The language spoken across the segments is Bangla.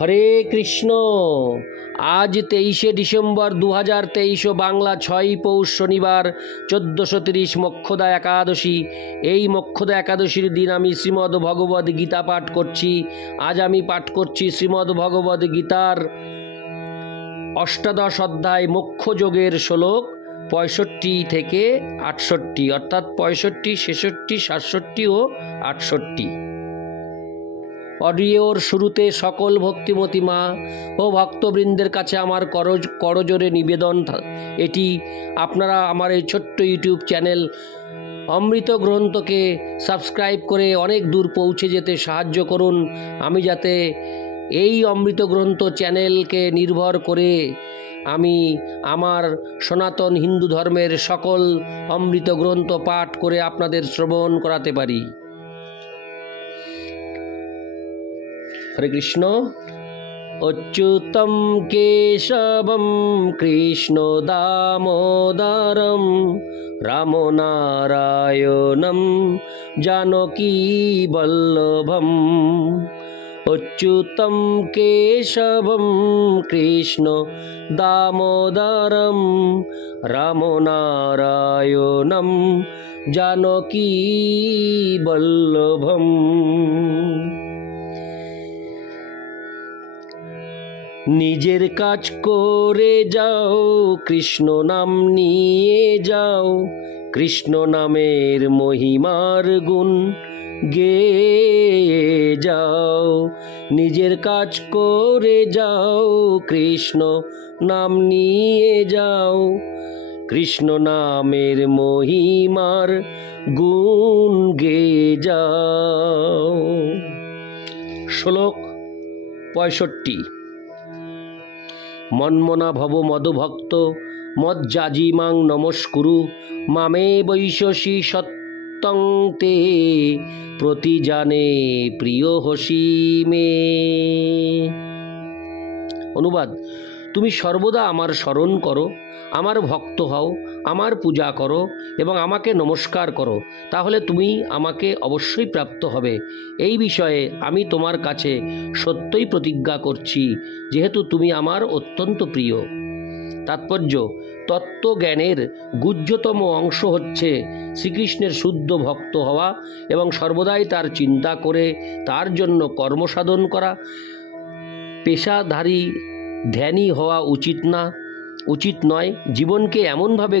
হরে কৃষ্ণ। আজ 23শে ডিসেম্বর 2023 বাংলা 6ই পৌষ শনিবার 1430 মোক্ষদা একাদশী। এই মোক্ষদা একাদশীর দিন আমি শ্রীমদ্ ভগবদ গীতা পাঠ করছি। আজ আমি পাঠ করছি শ্রীমদ্ ভগবদ গীতার অষ্টাদশ অধ্যায় মোক্ষ যোগের শ্লোক 65 থেকে 68, অর্থাৎ 65, 66, 67 ও 68। অডিওর শুরুতে সকল ভক্তিমতী মা ও ভক্তবৃন্দের কাছে আমার করজোরে নিবেদন, এটি আপনারা আমার এই ছোট্ট ইউটিউব চ্যানেল অমৃত গ্রন্থকে সাবস্ক্রাইব করে অনেক দূর পৌঁছে যেতে সাহায্য করুন। আমি যাতে এই অমৃত গ্রন্থ চ্যানেলকে নির্ভর করে আমি আমার সনাতন হিন্দু ধর্মের সকল অমৃত গ্রন্থ পাঠ করে আপনাদের শ্রবণ করাতে পারি। হরে কৃষ্ণ। অচ্যুতম কেশবম কৃষ্ণ দামোদরম রাম নারায়ণম জানকী বল্লভম। অচ্যুতম কেশবম কৃষ্ণ দামোদরম রাম নারায়ণম জানকী বল্লভম। নিজের কাজ করে যাও, কৃষ্ণ নাম নিয়ে যাও, কৃষ্ণ নামের মহিমার গুণ গেয়ে যাও। নিজের কাজ করে যাও, কৃষ্ণ নাম নিয়ে যাও, কৃষ্ণ নামের মহিমার গুণ গেয়ে যাও। শ্লোক 65। মন্মনা ভব মদভক্ত মজ্জাজিমাং নমস্কুরু মামে বৈশসী সত্যং তে প্রতিজানে প্রিয় হসি মে। অনুবাদ: তুমি সর্বদা আমার স্মরণ করো, আমার ভক্ত হও, আমার পূজা করো এবং আমাকে নমস্কার করো, তাহলে তুমি আমাকে অবশ্যই প্রাপ্ত হবে। এই বিষয়ে আমি তোমার কাছে সত্যই প্রতিজ্ঞা করছি, যেহেতু তুমি আমার অত্যন্ত প্রিয়। তাৎপর্য: তত্ত্বজ্ঞানের গুহ্যতম অংশ হচ্ছে শ্রীকৃষ্ণের শুদ্ধ ভক্ত হওয়া এবং সর্বদাই তার চিন্তা করে তার জন্য কর্মসাধন করা। পেশাধারী ধ্যানী হওয়া উচিত নয়। জীবনকে এমনভাবে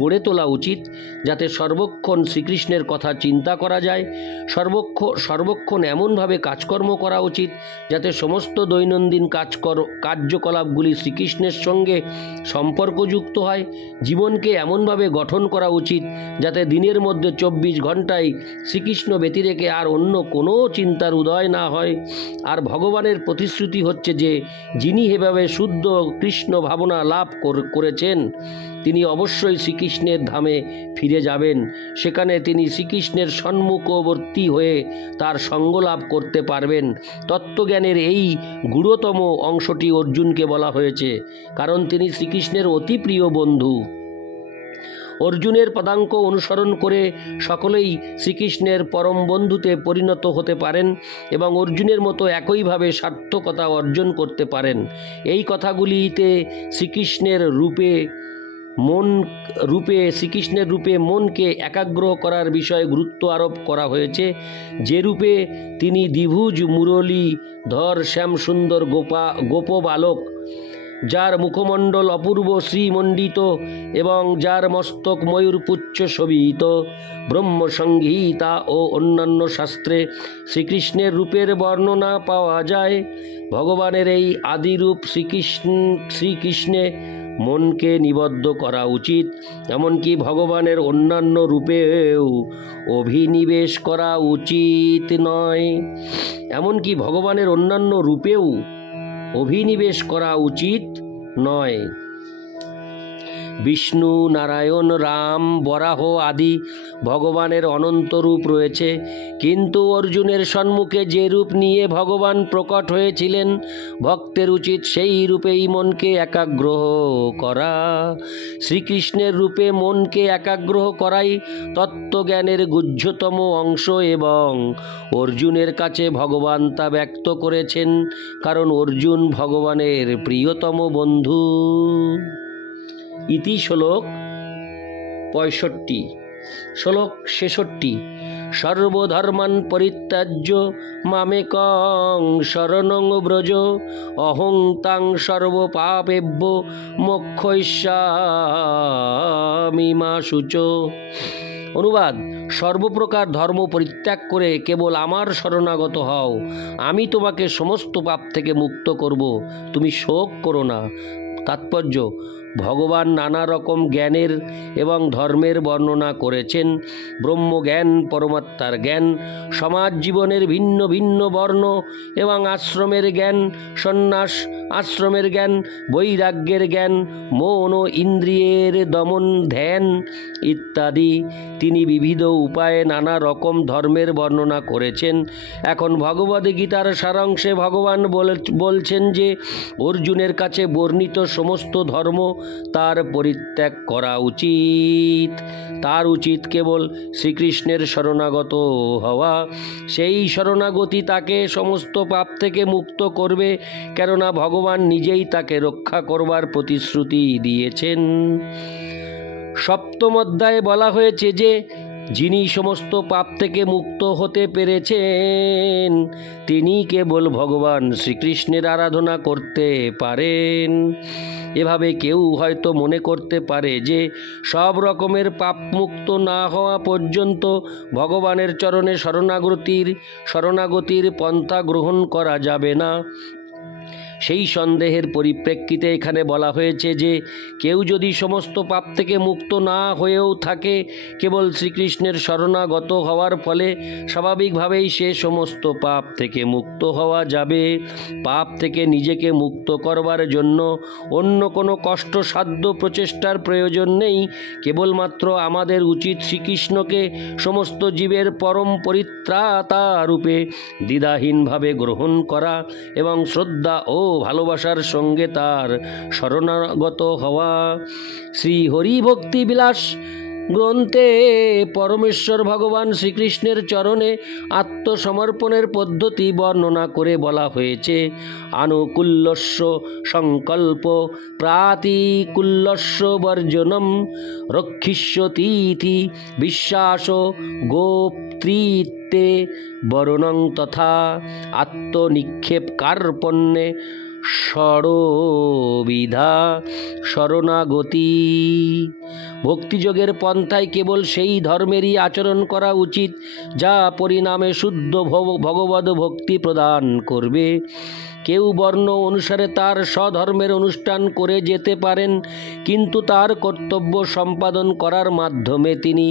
গড়ে তোলা উচিত যাতে সর্বক্ষণ শ্রীকৃষ্ণের কথা চিন্তা করা যায়। সর্বক্ষণ এমনভাবে কাজকর্ম করা উচিত যাতে সমস্ত দৈনন্দিন কার্যকলাপগুলি শ্রীকৃষ্ণের সঙ্গে সম্পর্কযুক্ত হয়। জীবনকে এমনভাবে গঠন করা উচিত যাতে দিনের মধ্যে 24 ঘন্টায় শ্রীকৃষ্ণ ব্যতিরেকে আর অন্য কোনো চিন্তার উদয় না হয়। আর ভগবানের প্রতিশ্রুতি হচ্ছে যে যিনি এভাবে শুদ্ধ কৃষ্ণ ভাবনা লাভ করেছেন তিনি অবশ্যই শ্রীকৃষ্ণের ধামে ফিরে যাবেন। সেখানে তিনি শ্রীকৃষ্ণের সম্মুখবর্তী হয়ে তার সঙ্গ লাভ করতে পারবেন। তত্ত্বজ্ঞানের এই গূঢ়তম অংশটি অর্জুনকে বলা হয়েছে, কারণ তিনি শ্রীকৃষ্ণের অতি প্রিয় বন্ধু। অর্জুনের পদাঙ্ক অনুসরণ করে সকলেই শ্রীকৃষ্ণের পরম বন্ধুতে পরিণত হতে পারেন এবং অর্জুনের মতো একইভাবে সার্থকতা অর্জন করতে পারেন। এই কথাগুলিতে শ্রীকৃষ্ণের রূপে মনকে একাগ্র করার বিষয়ে গুরুত্ব আরোপ করা হয়েছে। যে রূপে তিনি দ্বিভুজ মুরলীধর শ্যামসুন্দর গোপবালক, যার মুখমণ্ডল অপূর্ব শ্রীমণ্ডিত এবং যার মস্তক ময়ূরপুচ্ছ শোভিত। ব্রহ্মসংহিতা ও অন্যান্য শাস্ত্রে শ্রীকৃষ্ণের রূপের বর্ণনা পাওয়া যায়। ভগবানের এই আদিরূপ শ্রীকৃষ্ণে মনকে নিবদ্ধ করা উচিত, এমনকি ভগবানের অন্যান্য রূপেও অভিনিবেশ করা উচিত নয়। বিষ্ণু, নারায়ণ, রাম, বরাহ আদি ভগবানের অনন্ত রূপ রয়েছে, কিন্তু অর্জুনের সম্মুখে যে রূপ নিয়ে ভগবান প্রকট হয়েছিলেন, ভক্তের উচিত সেই রূপেই মনকে একাগ্র করা। শ্রীকৃষ্ণের রূপে মনকে একাগ্র করাই তত্ত্বজ্ঞানের গুহ্যতম অংশ, এবং অর্জুনের কাছে ভগবান তা ব্যক্ত করেছেন, কারণ অর্জুন ভগবানের প্রিয়তম বন্ধু। ইতি শ্লোক 65। শ্লোক 66। সর্বধর্মান পরিত্যাজ্য মামেকং শরণং ব্রজ, অহং তাং সর্বপাপেভ্য মোক্ষয়িষ্যামি মা শুচো। অনুবাদ: সর্বপ্রকার ধর্ম পরিত্যাগ করে কেবল আমার শরণাগত হও, আমি তোমাকে সমস্ত পাপ থেকে মুক্ত করব, তুমি শোক করো না। তাৎপর্য: ভগবান নানা রকম জ্ঞানের এবং ধর্মের বর্ণনা করেছেন। ব্রহ্মজ্ঞান, পরমাত্মার জ্ঞান, সমাজ জীবনের ভিন্ন ভিন্ন বর্ণ এবং আশ্রমের জ্ঞান, সন্ন্যাস আশ্রমের জ্ঞান, বৈরাগ্যের জ্ঞান, মন ও ইন্দ্রিয়ের দমন, ধ্যান ইত্যাদি তিনি বিবিধ উপায়ে নানা রকম ধর্মের বর্ণনা করেছেন। এখন ভগবদ্গীতার সারাংশে ভগবান বলছেন যে অর্জুনের কাছে বর্ণিত সমস্ত ধর্ম তার পরিত্যাগ করা উচিত। তার উচিত কেবল শ্রীকৃষ্ণের শরণাগত হওয়া। সেই শরণাগতি তাকে সমস্ত পাপ থেকে মুক্ত করবে, কেননা ভগবান নিজেই তাকে রক্ষা করবার প্রতিশ্রুতি দিয়েছেন। সপ্তম অধ্যায়ে বলা হয়েছে যে যিনি সমস্ত পাপ থেকে মুক্ত হতে পেরেছেন তিনি কেবল ভগবান শ্রীকৃষ্ণের আরাধনা করতে পারেন। এভাবে কেউ হয়তো মনে করতে পারে যে সব রকমের পাপ মুক্ত না হওয়া পর্যন্ত ভগবানের চরণে শরণাগতির পন্থা গ্রহণ করা যাবে না। সেই সন্দেহের পরিপ্রেক্ষিতে এখানে বলা হয়েছে যে কেউ যদি সমস্ত পাপ থেকে মুক্ত না হয়েও থাকে, কেবল শ্রীকৃষ্ণের শরণাগত হওয়ার ফলে স্বাভাবিকভাবেই সে সমস্ত পাপ থেকে মুক্ত হওয়া যাবে। পাপ থেকে নিজেকে মুক্ত করবার জন্য অন্য কোনো কষ্টসাধ্য প্রচেষ্টার প্রয়োজন নেই। কেবলমাত্র আমাদের উচিত শ্রীকৃষ্ণকে সমস্ত জীবের পরম পরিত্রাতা রূপে দ্বিধাহীনভাবে গ্রহণ করা এবং শ্রদ্ধা ও ভালোবাসার সঙ্গে তার শরণাগত হওয়া। শ্রী হরি ভক্তি বিলাস গ্রন্থে পরমেশ্বর ভগবান শ্রীকৃষ্ণের চরণে আত্মসমর্পণের পদ্ধতি বর্ণনা করে বলা হয়েছে: আনুকূল্যস্য সংকল্প প্রাতিকূল্যস্য বর্জনম রক্ষিষ্যতীতি বিশ্বাস গোপ্তৃত্বে বরণং তথা আত্মনিক্ষেপ কার্পণ্যে ষড়বিধা শরণাগতি। ভক্তিযোগের পন্থায় কেবল সেই ধর্মেরই আচরণ করা উচিত যা পরিণামে শুদ্ধ ভগবদ ভক্তি প্রদান করবে। কেউ বর্ণ অনুসারে তার স্বধর্মের অনুষ্ঠান করে যেতে পারেন, কিন্তু তার কর্তব্য সম্পাদন করার মাধ্যমে তিনি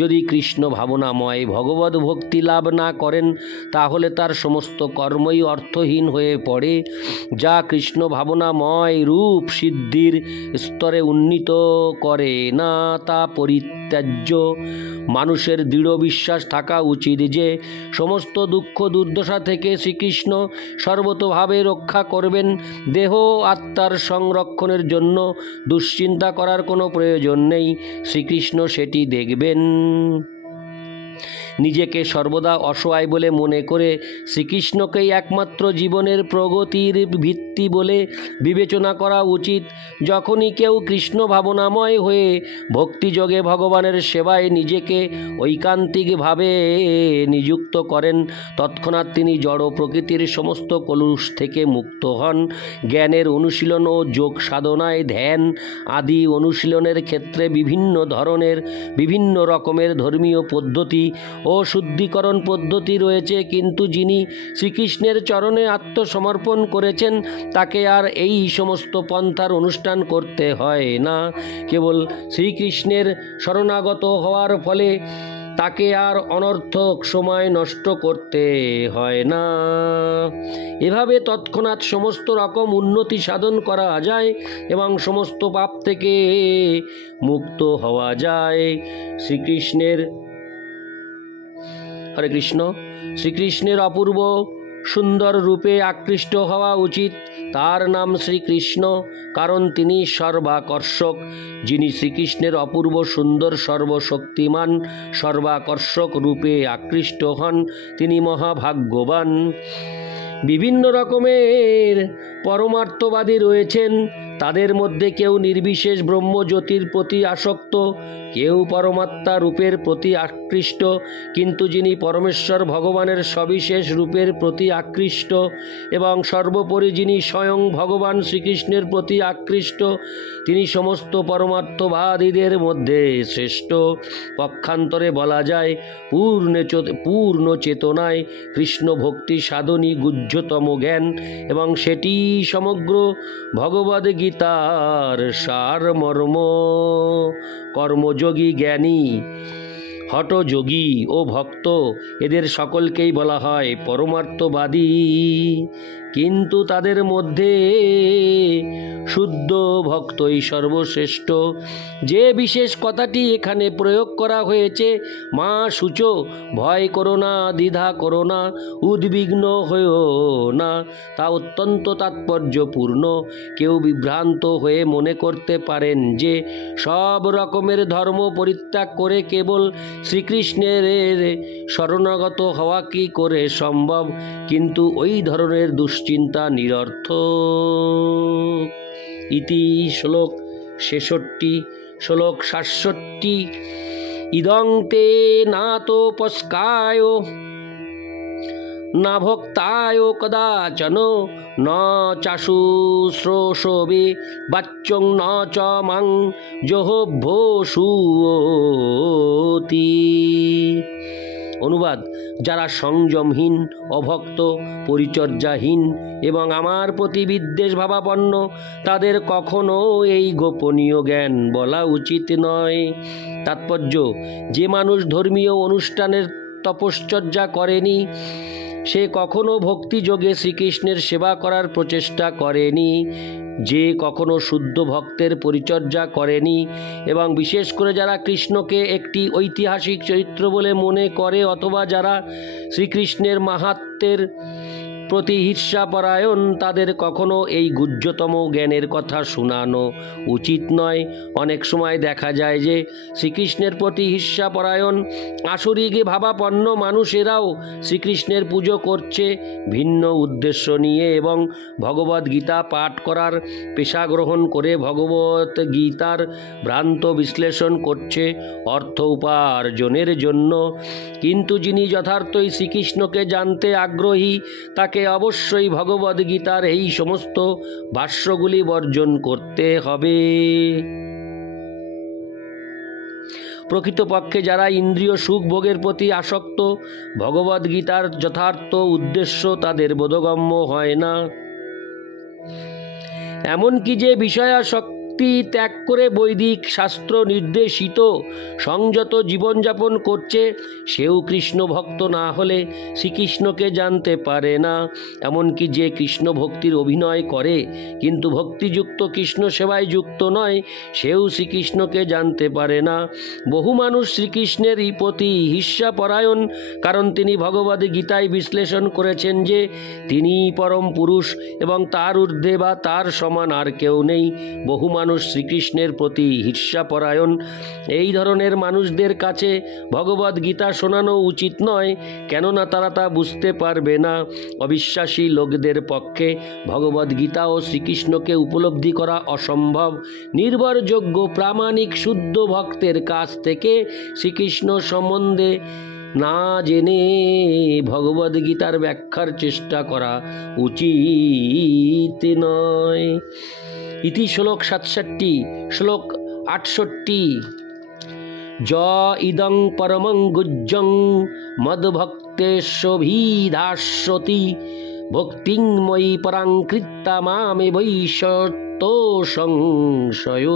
যদি কৃষ্ণ ভাবনাময় ভগবদ ভক্তি লাভ না করেন, তাহলে তার সমস্ত কর্মই অর্থহীন হয়ে পড়ে, যা কৃষ্ণ ভাবনাময় রূপ সিদ্ধির স্তরে উন্নীত করে না, তা পরিত্যাজ্য। মানুষের দৃঢ় বিশ্বাস থাকা উচিত যে সমস্ত দুঃখ দুর্দশা থেকে শ্রীকৃষ্ণ সর্বতোভাবে রক্ষা করবেন। দেহ আত্মার সংরক্ষণের জন্য দুশ্চিন্তা করার কোনো প্রয়োজন নেই, শ্রীকৃষ্ণ সেটি দেখবেন। নিজেকে সর্বদা অসহায় বলে মনে করে শ্রীকৃষ্ণকেই একমাত্র জীবনের প্রগতির ভিত্তি বলে বিবেচনা করা উচিত। যখনই কেউ কৃষ্ণ ভাবনাময় হয়ে ভক্তিযোগে ভগবানের সেবায় নিজেকে ঐকান্তিকভাবে নিযুক্ত করেন, তৎক্ষণাৎ তিনি জড় প্রকৃতির সমস্ত কলুষ থেকে মুক্ত হন। জ্ঞানের অনুশীলন ও যোগ সাধনায় ধ্যান আদি অনুশীলনের ক্ষেত্রে বিভিন্ন রকমের ধর্মীয় পদ্ধতি ও শুদ্ধিকরণ পদ্ধতি রয়েছে, কিন্তু যিনি শ্রীকৃষ্ণের চরণে আত্মসমর্পণ করেছেন তাকে আর এই সমস্ত পন্থার অনুষ্ঠান করতে হয় না। কেবল শ্রীকৃষ্ণের শরণাগত হওয়ার ফলে তাকে আর অনর্থক সময় নষ্ট করতে হয় না। এভাবে তৎক্ষণাৎ সমস্ত রকম উন্নতি সাধন করা যায় এবং সমস্ত পাপ থেকে মুক্ত হওয়া যায়। শ্রীকৃষ্ণের হরে কৃষ্ণ। শ্রীকৃষ্ণের অপূর্ব সুন্দর রূপে আকৃষ্ট হওয়া উচিত। তার নাম শ্রীকৃষ্ণ, কারণ তিনি সর্বাকর্ষক। যিনি শ্রীকৃষ্ণের অপূর্ব সুন্দর সর্বশক্তিমান সর্বাকর্ষক রূপে আকৃষ্ট হন, তিনি মহাভাগ্যবান। বিভিন্ন রকমের পরমার্থবাদী রয়েছেন। তাদের মধ্যে কেউ নির্বিশেষ ব্রহ্মজ্যোতির প্রতি আসক্ত, কেউ পরমাত্মা রূপের প্রতি আকৃষ্ট, কিন্তু যিনি পরমেশ্বর ভগবানের সবিশেষ রূপের প্রতি আকৃষ্ট এবং সর্বোপরি যিনি স্বয়ং ভগবান শ্রীকৃষ্ণের প্রতি আকৃষ্ট, তিনি সমস্ত পরমার্থবাদীদের মধ্যে শ্রেষ্ঠ। পক্ষান্তরে বলা যায়, পূর্ণ চেতনায় কৃষ্ণ ভক্তি সাধনই গুহ্যতম জ্ঞান এবং সেটি সমগ্র ভগবদ গীতার সারমর্ম। কর্মযোগী, জ্ঞানী, হঠযোগী ও ভক্ত, এদের সকলকেই বলা হয় পরমার্থবাদী, কিন্তু তাদের মধ্যে শুদ্ধ ভক্তই সর্বশ্রেষ্ঠ। যে বিশেষ কথাটি এখানে প্রয়োগ করা হয়েছে, মা শুচো, ভয় করো না, দ্বিধা করো না, উদ্বিগ্ন হয়েও না, তা অত্যন্ত তাৎপর্যপূর্ণ। কেউ বিভ্রান্ত হয়ে মনে করতে পারেন যে সব রকমের ধর্ম পরিত্যাগ করে কেবল শ্রীকৃষ্ণের শরণাগত হওয়া কি করে সম্ভব, কিন্তু ওই ধরনের দুশ্চিন্তা নিরর্থক। ইতি শ্লোক 66। শ্লোক 67। ইদং তে নাতোপস্কায় না ভক্তায় কদাচন ন চাশুশ্রোষবে বাচ্যং ন চ মাং জহভ্যোষুতি। অনুবাদ: যারা সংযমহীন, অভক্ত, পরিচর্যাহীন এবং আমার প্রতি বিদ্বেষ ভাবাপন্ন, তাদের কখনো এই গোপনীয় জ্ঞান বলা উচিত নয়। তাৎপর্য: যে মানুষ ধর্মীয় অনুষ্ঠানের তপশ্চর্যা করেনি, সে কখনো ভক্তিযোগে শ্রীকৃষ্ণের সেবা করার প্রচেষ্টা করেনি। যে কখনো শুদ্ধ ভক্তের পরিচর্যা করেনি এবং বিশেষ করে যারা কৃষ্ণকে একটি ঐতিহাসিক চরিত্র বলে মনে করে অথবা যারা শ্রীকৃষ্ণের মাহাত্ম্যের প্রতি ঈর্ষাপরায়ণ, তাদের কখনো এই গুহ্যতম জ্ঞানের কথা শোনানো উচিত নয়। অনেক সময় দেখা যায় যে শ্রীকৃষ্ণের প্রতি ঈর্ষাপরায়ণ আসরিক ভাবাপন্ন মানুষেরাও শ্রীকৃষ্ণের পুজো করছে ভিন্ন উদ্দেশ্য নিয়ে এবং ভগবদ্গীতা পাঠ করার পেশা গ্রহণ করে ভগবত গীতার ভ্রান্ত বিশ্লেষণ করছে অর্থ উপার্জনের জন্য। কিন্তু যিনি যথার্থই শ্রীকৃষ্ণকে জানতে আগ্রহী, তাকে অবশ্যই ভগবদ্গীতার এই সমস্ত ভাষ্যগুলি বর্জন করতে হবে। প্রকৃতপক্ষে যারা ইন্দ্রিয় সুখ ভোগের প্রতি আসক্ত, ভগবদ্গীতার যথার্থ উদ্দেশ্য তাদের বোধগম্য হয় না। এমনকি যে বিষয়াসক্তি ত্যাগ করে বৈদিক শাস্ত্র নির্দেশিত সংযত জীবনযাপন করছে, সেও কৃষ্ণ ভক্ত না হলে শ্রীকৃষ্ণকে জানতে পারে না। এমনকি যে কৃষ্ণ ভক্তির অভিনয় করে কিন্তু ভক্তিযুক্ত কৃষ্ণ সেবায় যুক্ত নয়, সেও শ্রীকৃষ্ণকে জানতে পারে না। বহু মানুষ শ্রীকৃষ্ণেরই প্রতি ঈর্ষাপরায়ণ, কারণ তিনি ভগবদ্গীতায় বিশ্লেষণ করেছেন যে তিনি পরম পুরুষ এবং তার ঊর্ধ্বে বা তার সমান আর কেউ নেই। বহু মানুষ শ্রীকৃষ্ণের প্রতি ঈর্ষাপরায়ণ। এই ধরনের মানুষদের কাছে ভগবদ্গীতা শোনানো উচিত নয়, কেননা তারা তা বুঝতে পারবে না। অবিশ্বাসী লোকদের পক্ষে ভগবদ্গীতা ও শ্রীকৃষ্ণকে উপলব্ধি করা অসম্ভব। নির্ভরযোগ্য প্রামাণিক শুদ্ধ ভক্তের কাছ থেকে শ্রীকৃষ্ণ সম্বন্ধে না জেনে ভগবদ্গীতার ব্যাখ্যার চেষ্টা করা উচিত নয়। ইতি শ্লোক 67। শ্লোক 68। য ইদং পরমং গুজ্জং মদ্ভক্তেষ্বভিধাস্যতি ভক্তিং ময়ি পরাং কৃত্তা মামে বৈশতো সংশয়।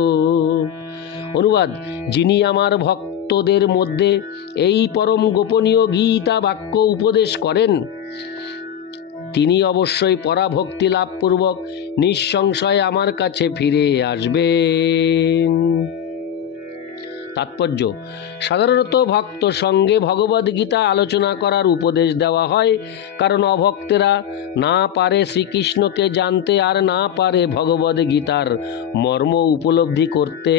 অনুবাদ: যিনি আমার ভক্ত ভক্তদের মধ্যে এই পরম গোপনীয় গীতা বাক্য উপদেশ করেন, তিনি অবশ্যই পরাভক্তি লাভপূর্বক নিঃসংশয়ে আমার কাছে ফিরে আসবেন। তাৎপর্য: সাধারণত ভক্ত সঙ্গে ভগবদ্গীতা আলোচনা করার উপদেশ দেওয়া হয়, কারণ অভক্তেরা না পারে শ্রীকৃষ্ণকে জানতে আর না পারে ভগবদ্গীতার মর্ম উপলব্ধি করতে।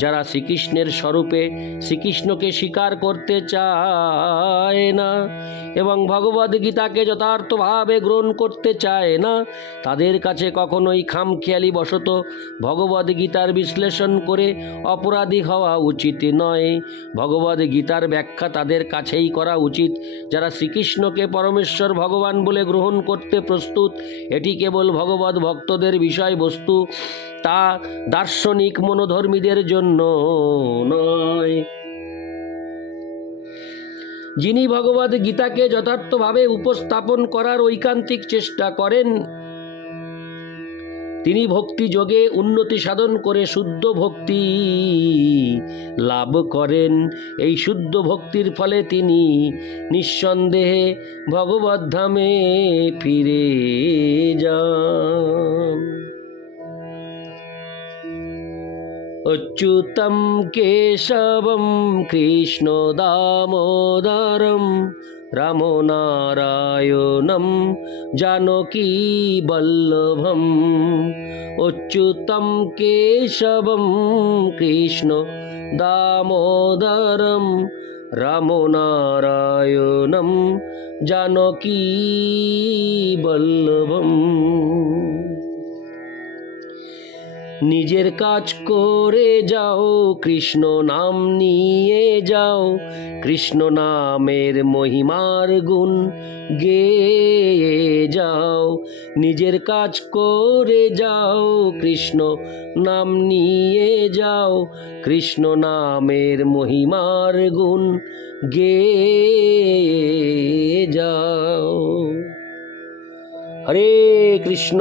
যারা শ্রীকৃষ্ণের স্বরূপে শ্রীকৃষ্ণকে স্বীকার করতে চায় না এবং ভগবদ্গীতাকে যথার্থভাবে গ্রহণ করতে চায় না, তাদের কাছে কখনোই খামখেয়ালি বশত ভগবদ্গীতার বিশ্লেষণ করে অপরাধী হওয়া উচিত নয়। ভগবদ্গীতার ব্যাখ্যা তাদের কাছেই করা উচিত যারা শ্রীকৃষ্ণকে পরমেশ্বর ভগবান বলে গ্রহণ করতে প্রস্তুত। এটি কেবল ভগবদ ভক্তদের বিষয়বস্তু, তা দার্শনিক মনোধর্মীদের জন্য নয়। যিনি ভগবদ্গীতাকে যথার্থভাবে উপস্থাপন করার ঐকান্তিক চেষ্টা করেন, তিনি ভক্তি যোগে উন্নতি সাধন করে শুদ্ধ ভক্তি লাভ করেন। এই শুদ্ধ ভক্তির ফলে তিনি নিঃসন্দেহে ভগবদ্ধামে ফিরে যান। অচ্যুতম কেশবম কৃষ্ণ দামোদরম রাম নারায়ণম জানকী বল্লভম। অচ্যুতম কেশবম কৃষ্ণ দামোদরম রাম নারায়ণম জানকী বল্লভম। নিজের কাজ করে যাও, কৃষ্ণ নাম নিয়ে যাও, কৃষ্ণ নামের মহিমার গুণ গেয়ে যাও। নিজের কাজ করে যাও, কৃষ্ণ নাম নিয়ে যাও, কৃষ্ণ নামের মহিমার গুণ গেয়ে যাও। হরে কৃষ্ণ।